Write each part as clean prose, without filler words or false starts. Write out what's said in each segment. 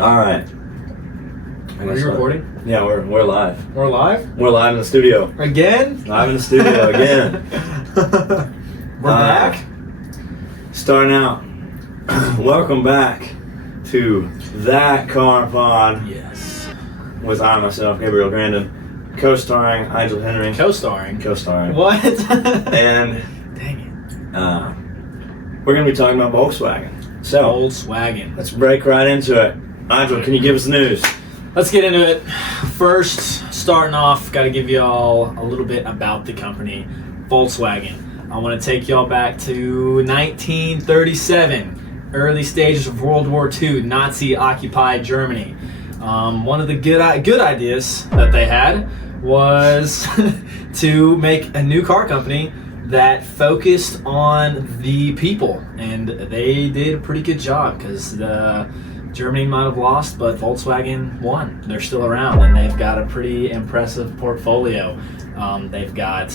All right. Are you recording? Yeah, we're live. We're live? We're live in the studio. Again? Live in the studio again. We're back? Starting out. Welcome back to That Car Pod. Yes. With I, myself, Gabriel Grandin, co-starring Angel Henry. Co-starring? Co-starring. What? And dang it. We're going to be talking about Volkswagen. So, Volkswagen. let's break right into it. Angel, can you give us the news? Let's get into it. First, starting off, got to give y'all a little bit about the company, Volkswagen. I want to take y'all back to 1937, early stages of World War II, Nazi-occupied Germany. One of the good ideas that they had was to make a new car company that focused on the people, and they did a pretty good job because Germany might have lost, but Volkswagen won. They're still around, and they've got a pretty impressive portfolio. They've got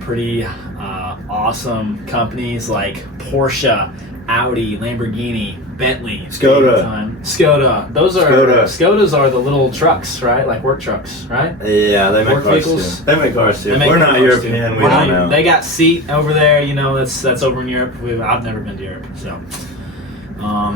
pretty awesome companies like Porsche, Audi, Lamborghini, Bentley, Skoda. Skodas are the little trucks, right? Like work trucks, right? Yeah, they make Work cars vehicles. too. They make cars too. They make We're not cars European. too. We don't know. They got Seat over there. You know, that's over in Europe. I've never been to Europe, so.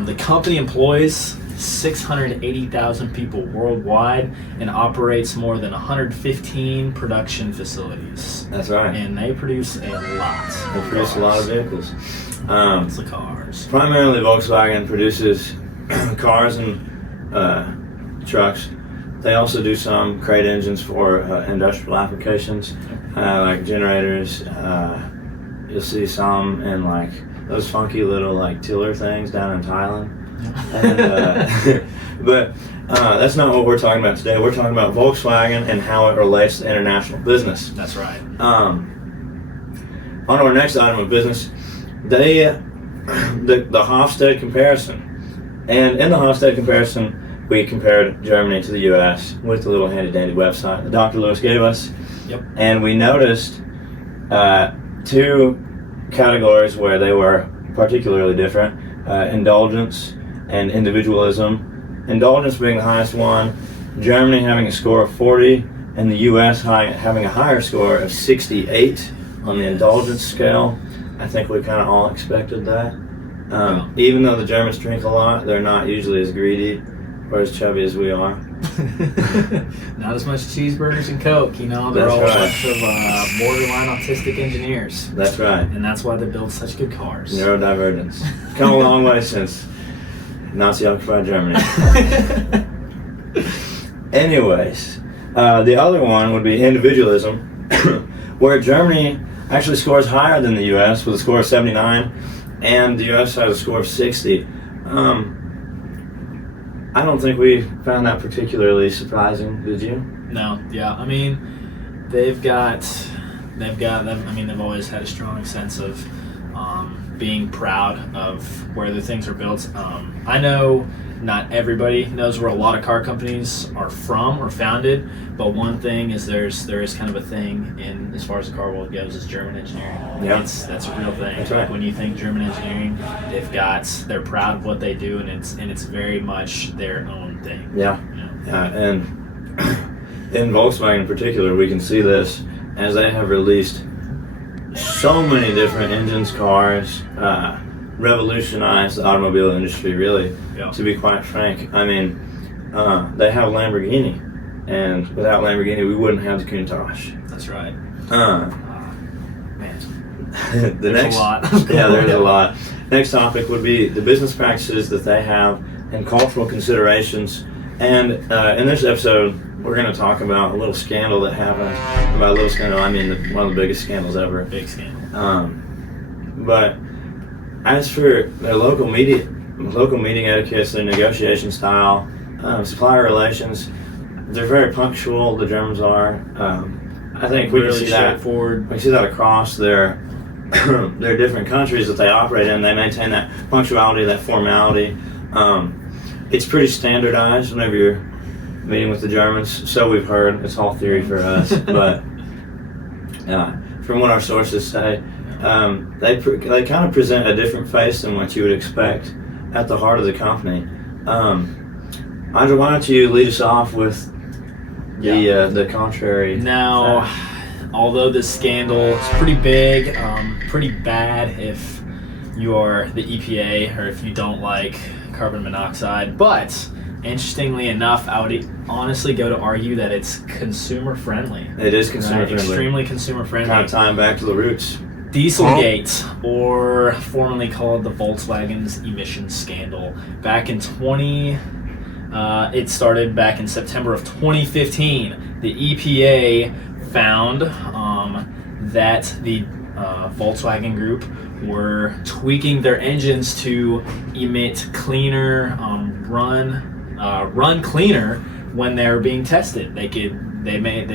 The company employs 680,000 people worldwide and operates more than 115 production facilities. That's right. And they produce a lot. They produce a lot of vehicles. Lots of cars. Primarily, Volkswagen produces cars and trucks. They also do some crate engines for industrial applications, like generators. You'll see some in like those funky little like tiller things down in Thailand. And, but that's not what we're talking about today. We're talking about Volkswagen and how it relates to international business. That's right. On to our next item of business, the Hofstede comparison. And in the Hofstede comparison, we compared Germany to the U.S. with the little handy-dandy website that Dr. Lewis gave us. Yep. And we noticed two categories where they were particularly different, indulgence and individualism. Indulgence being the highest one, Germany having a score of 40, and the U.S. having a higher score of 68 on the indulgence scale. I think we kind of all expected that. Even though the Germans drink a lot, they're not usually as greedy or as chubby as we are. Not as much cheeseburgers and Coke, you know. They're all a bunch of borderline autistic engineers. That's right. And that's why they build such good cars. Neurodivergence. Come a long way since Nazi-occupied Germany. Anyways, the other one would be individualism, where Germany actually scores higher than the U.S. with a score of 79, and the U.S. has a score of 60. I don't think we found that particularly surprising, did you? No, yeah. I mean, they've always had a strong sense of being proud of where the things are built. I know not everybody knows where a lot of car companies are from or founded, but one thing is there is kind of a thing in as far as the car world goes is German engineering. Yeah. That's a real thing. That's right. Like when you think German engineering, they're proud of what they do, and it's very much their own thing. Yeah. You know? And in Volkswagen in particular, we can see this as they have released so many different engines, cars, revolutionized the automobile industry, really, Yeah. to be quite frank. I mean, they have Lamborghini, and without Lamborghini, we wouldn't have the Countach. That's right. Man. There's a lot. Yeah, there's a lot. Next topic would be the business practices that they have and cultural considerations. And in this episode, we're going to talk about a little scandal that happened. By a little scandal, I mean one of the biggest scandals ever. Big scandal. But as for their local meeting etiquettes, their negotiation style, supplier relations, they're very punctual. The Germans are. I think we really can see that. straightforward. We see that across their different countries that they operate in. They maintain that punctuality, that formality. It's pretty standardized whenever you're meeting with the Germans. So we've heard. It's all theory for us, but from what our sources say, they kind of present a different face than what you would expect at the heart of the company. Andrew, why don't you lead us off with the contrary? Now, although this scandal is pretty big, pretty bad if you are the EPA or if you don't like carbon monoxide, but interestingly enough, I would honestly go to argue that it's consumer friendly. It is consumer friendly. Extremely consumer friendly. Kind of tying back to the roots. Dieselgate, or formerly called the Volkswagen's emissions scandal, back in it started back in September of 2015. The EPA found that the Volkswagen Group were tweaking their engines to emit cleaner, run cleaner when they were being tested. They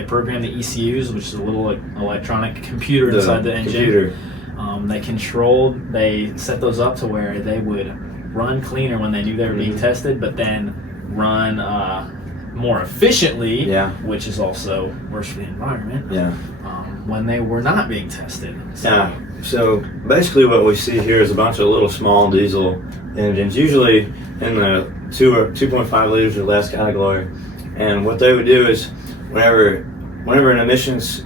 programmed the ECUs, which is a little electronic computer inside the engine. They set those up to where they would run cleaner when they knew they were being tested, but then run more efficiently, which is also worse for the environment. When they were not being tested. So basically, what we see here is a bunch of little small diesel engines, usually in the 2 or 2.5 liters or less category. And what they would do is, whenever an emissions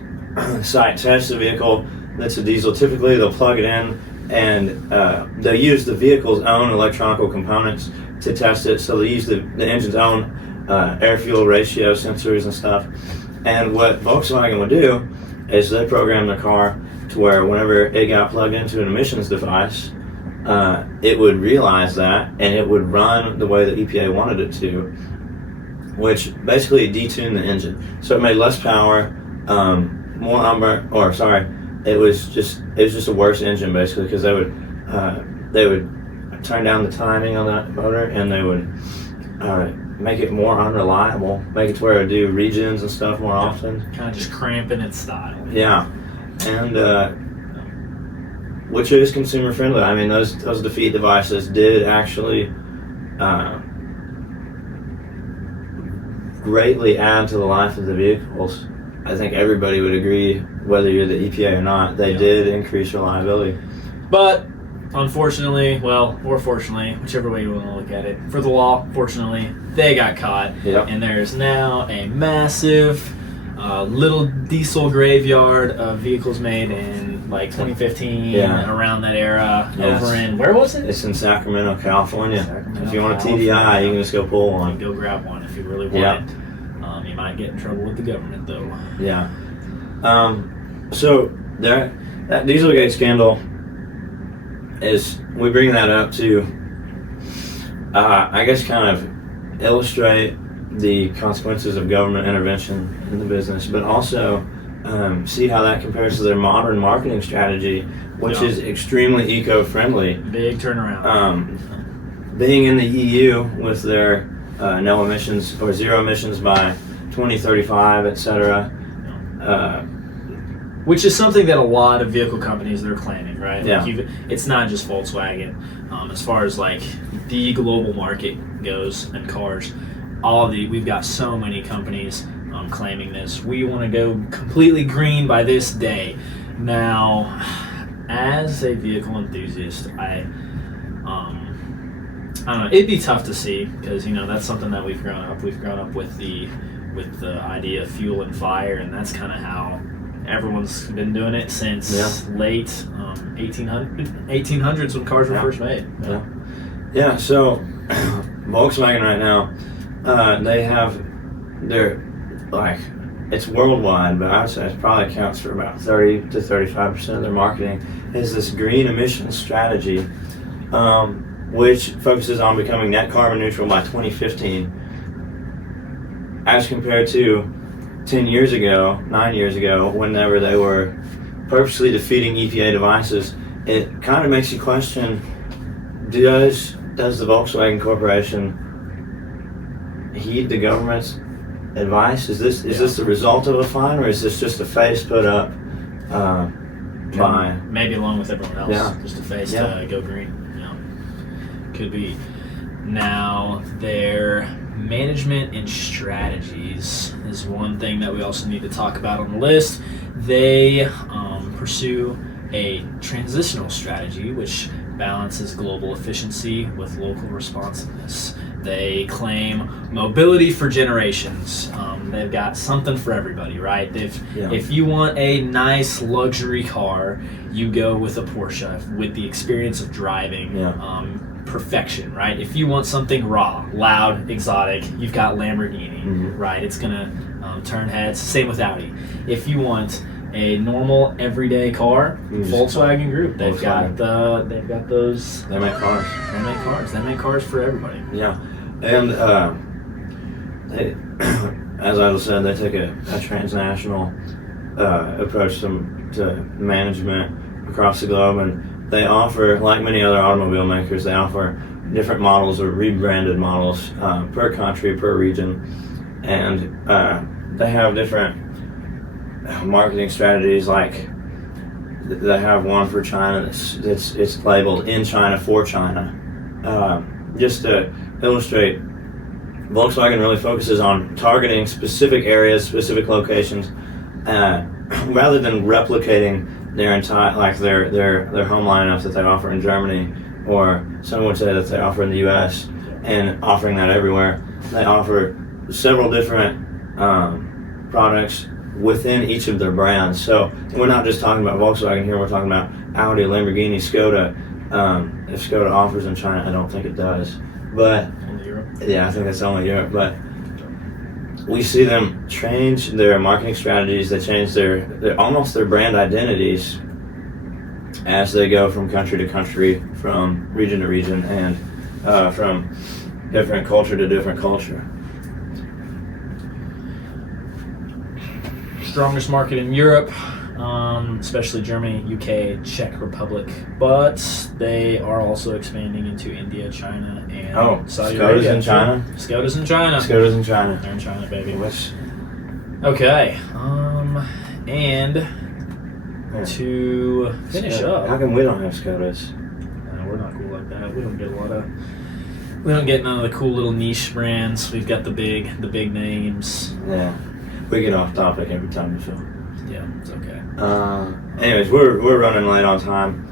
site tests a vehicle that's a diesel, typically they'll plug it in and they'll use the vehicle's own electronic components to test it. So they use the engine's own air-fuel ratio sensors and stuff. And what Volkswagen would do is they program the car to where whenever it got plugged into an emissions device, it would realize that and it would run the way the EPA wanted it to, which basically detuned the engine. So it made less power, more unburnt, it was just a worse engine basically, because they would turn down the timing on that motor and they would make it more unreliable, make it to where it would do regens and stuff more often. Kind of just cramping its style. Yeah, and which is consumer friendly. I mean, those defeat devices did actually greatly add to the life of the vehicles. I think everybody would agree, whether you're the EPA or not, they did increase reliability. But unfortunately, or fortunately, whichever way you want to look at it, for the law, fortunately, they got caught. And there's now a massive little diesel graveyard of vehicles made in like 2015, around that era, over in, where was it? It's in Sacramento, California. If you want a TDI, you can just go pull one. Go grab one if you really want it. You might get in trouble with the government though. So that Dieselgate scandal we bring that up to, I guess, kind of illustrate the consequences of government intervention in the business, but also see how that compares to their modern marketing strategy, which is extremely eco-friendly. Big turnaround. Being in the EU with their no emissions or zero emissions by 2035, etc. Which is something that a lot of vehicle companies they're claiming, right? Like it's not just Volkswagen. As far as like the global market goes and cars, we've got so many companies claiming this. We want to go completely green by this day. Now, as a vehicle enthusiast, I don't know. It'd be tough to see because that's something that we've grown up. We've grown up with the idea of fuel and fire, and that's kind of how everyone's been doing it since late 1800s when cars were first made. So Volkswagen right now, they have it's worldwide, but I would say it probably accounts for about 30 to 35% of their marketing is this green emissions strategy, which focuses on becoming net carbon neutral by 2015, as compared to 9 years ago, whenever they were purposely defeating EPA devices. It kind of makes you question, does the Volkswagen Corporation heed the government's advice? Is this the result of a fine, or is this just a face put up by maybe along with everyone else, just a face to go green? Could be. Now, their management and strategies is one thing that we also need to talk about on the list. They pursue a transitional strategy which balances global efficiency with local responsiveness. They claim mobility for generations. They've got something for everybody, right? If you want a nice luxury car, you go with a Porsche with the experience of driving. Perfection, right? If you want something raw, loud, exotic, you've got Lamborghini, right? It's gonna turn heads. Same with Audi. If you want a normal everyday car, Volkswagen Group, they've got those. They make cars. They make cars. They make cars for everybody. Yeah, and they, as I said, they take a transnational approach to management across the globe, and they offer, like many other automobile makers, they offer different models or rebranded models per country, per region, and they have different marketing strategies. Like they have one for China it's labeled "In China for China," just to illustrate. Volkswagen really focuses on targeting specific areas, specific locations, rather than replicating their entire, like their home lineups that they offer in Germany, or some would say that they offer in the U.S. and offering that everywhere. They offer several different products within each of their brands. So we're not just talking about Volkswagen here. We're talking about Audi, Lamborghini, Skoda. If Skoda offers in China, I don't think it does. But Only Europe. yeah, I think it's only Europe. But we see them change their marketing strategies. They change their almost their brand identities as they go from country to country, from region to region, and from different culture to different culture. Strongest market in Europe, especially Germany, UK, Czech Republic, but they are also expanding into India, China, and Saudi Skoda's Arabia. in China. Skoda's in China. Skoda's in China. They're in China, baby. Which, Okay, and to finish up, how come we don't have Skodas? we're not cool like that. We don't get none of the cool little niche brands. We've got the big names. Yeah, we get off topic every time we film. Yeah, it's okay. Anyways, we're running late on time.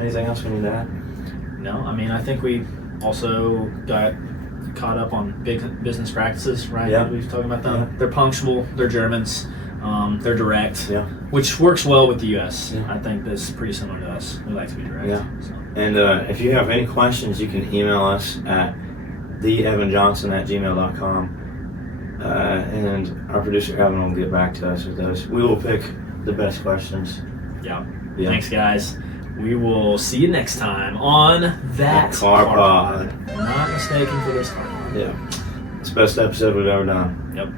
Anything else we need to add? No, I mean, I think we also got caught up on big business practices, right? Yeah. We've talked about them. Yeah. They're punctual, they're Germans, they're direct, Yeah. which works well with the U.S. Yeah. I think that's pretty similar to us. We like to be direct. Yeah. So. And if you have any questions, you can email us at theevanjohnson@gmail.com. And our producer Evan will get back to us with those. We will pick the best questions. Yeah. Yeah. Thanks, guys. We will see you next time on That Car Pod. Not mistaken for this car pod. Yeah. It's the best episode we've ever done. Yep.